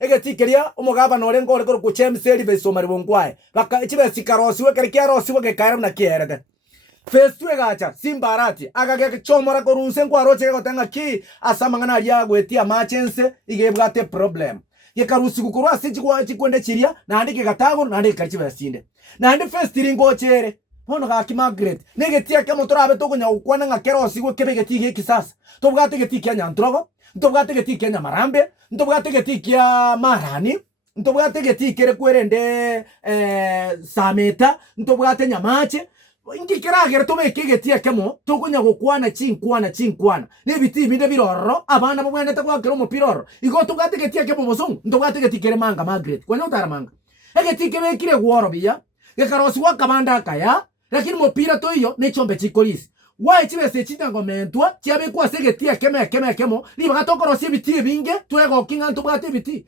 Egetikiria umugaba nore ngore ko kuchemseri besomari bongwae baka ichibe sikarosiwe kare kyarosiwe ke kare na kierede Festu gacha simbarati agage chomora ko runse ngwaroche ko tanga ki asamangana ya gwetia machense igebwate problem yekarusi gukuru asiji kwa chikwende chiria na andike gatago na andike kachibe sinde na andi festiri ngochere bono ga ki Margaret negetia ke motora beto kunya ukwana ngakero sigwe kebegeti ge kisasa tobwate geti kya nyantrogo ntobwate geti kya nyamarambe ntobwate geti kya marani ntobwate geti kere kwerende sameta ntobwate nyamache ingikiragera tobeke getia kemo tokunya gukwana chinkwana nebiti binde birororo abana bamwene takwakira umupiroro igo tobwate getia kemo mozungu ntobwate geti kere manga Margaret kwanya utaramanga egeti kebe kire gworo biya gekarosi wakabanda kaya lakini mupira to iyo nechombe chikolisi wa chibese chitango mentwa chiabe kwa segetia keme kemo ni bagatokoro si biti binge twego kinga ntobwate biti